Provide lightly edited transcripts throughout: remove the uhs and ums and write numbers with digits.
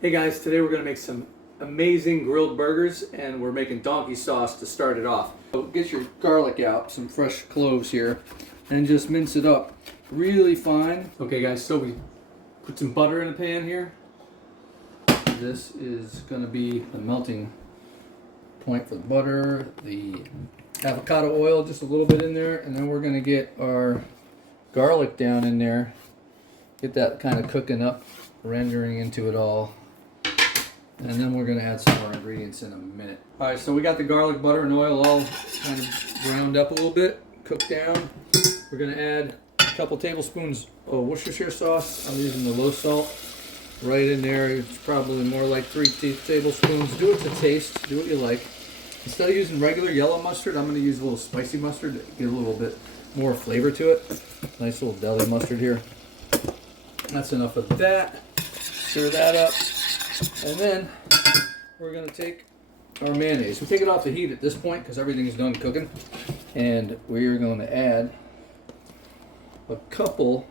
Hey guys, today we're going to make some amazing grilled burgers and we're making donkey sauce to start it off. So get your garlic out, some fresh cloves here, and just mince it up really fine. Okay guys, so we put some butter in a pan here. This is going to be the melting point for the butter, the avocado oil, just a little bit in there, and then we're going to get our garlic down in there, get that kind of cooking up, rendering into it all. And then we're going to add some more ingredients in a minute. Alright, so we got the garlic, butter, and oil all kind of browned up a little bit, cooked down. We're going to add a couple tablespoons of Worcestershire sauce. I'm using the low salt right in there. It's probably more like 3 tablespoons. Do it to taste, do what you like. Instead of using regular yellow mustard, I'm going to use a little spicy mustard to get a little bit more flavor to it. Nice little deli mustard here. That's enough of that. Stir that up. And then we're going to take our mayonnaise. We take it off the heat at this point because everything is done cooking. And we are going to add a couple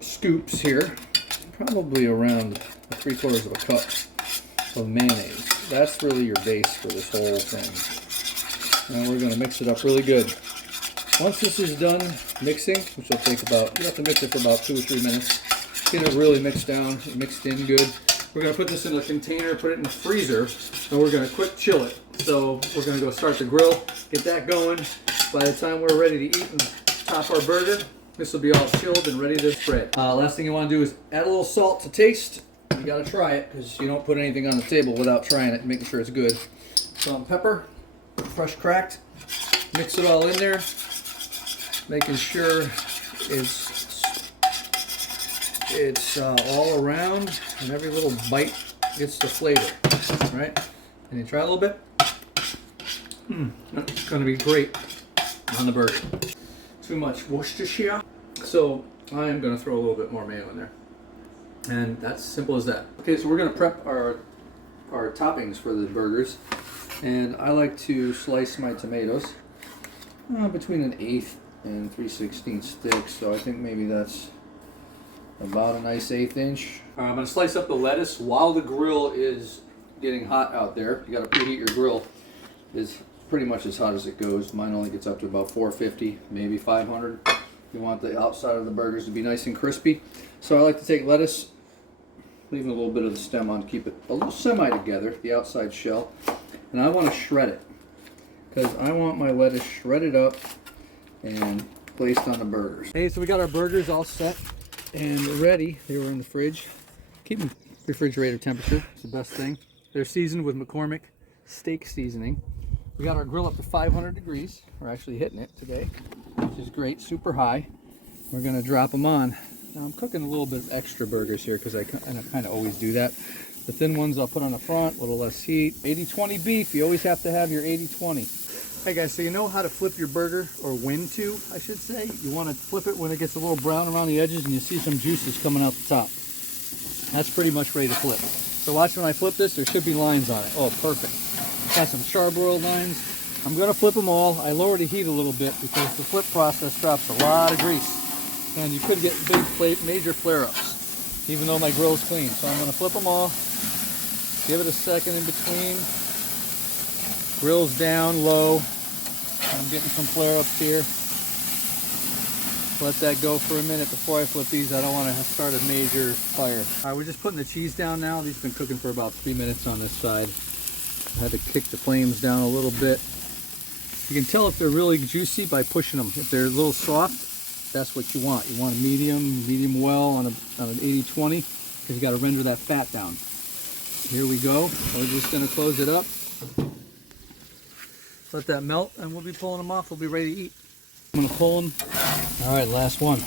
scoops here, probably around 3/4 of a cup of mayonnaise. That's really your base for this whole thing. And we're going to mix it up really good. Once this is done mixing, which will take about, you have to mix it for about 2 or 3 minutes. Get it really mixed down, mixed in good. We're going to put this in a container, put it in the freezer, and we're going to quick chill it. So we're going to go start the grill, get that going. By the time we're ready to eat and top our burger, this will be all chilled and ready to spread. Last thing you want to do is add a little salt to taste. You got to try it because you don't put anything on the table without trying it and making sure it's good. Some pepper, fresh cracked. Mix it all in there, making sure it's all around and every little bite gets the flavor, right? And you try a little bit. That's going to be great on the burger. Too much Worcestershire, so I am going to throw a little bit more mayo in there, and that's simple as that. Okay, so we're going to prep our toppings for the burgers, and I like to slice my tomatoes between 1/8 and 3/16 sticks, so I think maybe that's about a nice 1/8 inch. I'm going to slice up the lettuce while the grill is getting hot out there. You got to preheat your grill. It's pretty much as hot as it goes. Mine only gets up to about 450, maybe 500. You want the outside of the burgers to be nice and crispy. So I like to take lettuce, leaving a little bit of the stem on to keep it a little semi together, the outside shell. And I want to shred it because I want my lettuce shredded up and placed on the burgers. Hey, so we got our burgers all set and ready. They were in the fridge. Keep them refrigerator temperature. It's the best thing. They're seasoned with McCormick steak seasoning. We got our grill up to 500 degrees. We're actually hitting it today, which is great, super high. We're gonna drop them on. Now I'm cooking a little bit of extra burgers here because I kind of always do that. The thin ones I'll put on the front, a little less heat. 80-20 beef, you always have to have your 80-20. Hey guys, so you know how to flip your burger, or when to, I should say. You want to flip it when it gets a little brown around the edges and you see some juices coming out the top. That's pretty much ready to flip. So watch when I flip this, there should be lines on it. Oh, perfect. Got some charbroiled lines. I'm going to flip them all. I lowered the heat a little bit because the flip process drops a lot of grease. And you could get major flare-ups, even though my grill's clean. So I'm going to flip them all. Give it a second in between. Grill's down low. I'm getting some flare-ups here. Let that go for a minute before I flip these. I don't want to start a major fire. All right, we're just putting the cheese down now. These have been cooking for about 3 minutes on this side. I had to kick the flames down a little bit. You can tell if they're really juicy by pushing them. If they're a little soft, that's what you want. You want a medium well on an 80-20 because you got to render that fat down. Here we go. We're just going to close it up. Let that melt and we'll be pulling them off. We'll be ready to eat. I'm going to pull them. All right, last one.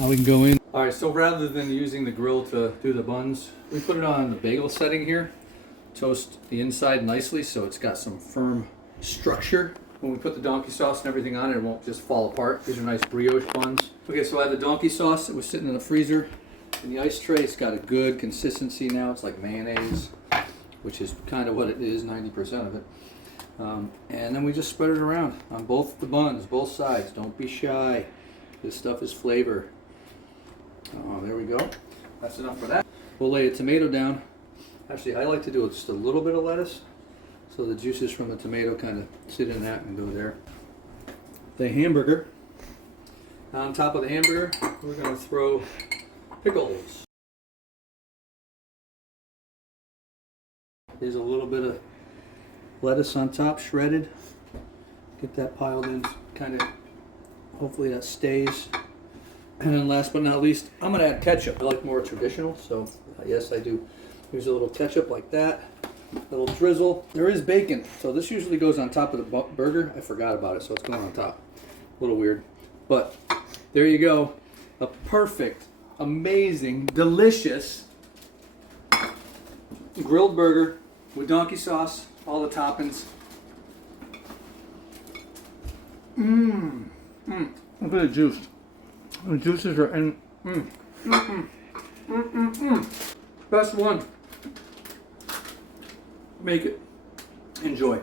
Now we can go in. All right, so rather than using the grill to do the buns, we put it on the bagel setting here. Toast the inside nicely so it's got some firm structure. When we put the donkey sauce and everything on it, it won't just fall apart. These are nice brioche buns. Okay, so I had the donkey sauce. It was sitting in the freezer in the ice tray. It's got a good consistency now. It's like mayonnaise, which is kind of what it is, 90% of it. And then we just spread it around on both the buns, both sides. Don't be shy. This stuff is flavor. Oh, there we go. That's enough for that. We'll lay a tomato down. Actually, I like to do just a little bit of lettuce, so the juices from the tomato kind of sit in that and go there. The hamburger. On top of the hamburger, we're going to throw pickles. There's a little bit of lettuce on top, shredded. Get that piled in, kind of, hopefully that stays. And then last but not least, I'm going to add ketchup. I like more traditional, so yes, I do use a little ketchup like that. A little drizzle. There is bacon, so this usually goes on top of the burger. I forgot about it, so it's going on top. A little weird. But there you go. A perfect, amazing, delicious grilled burger with donkey sauce, all the toppings. Look at the juice. The juices are in. Best one. Make it. Enjoy.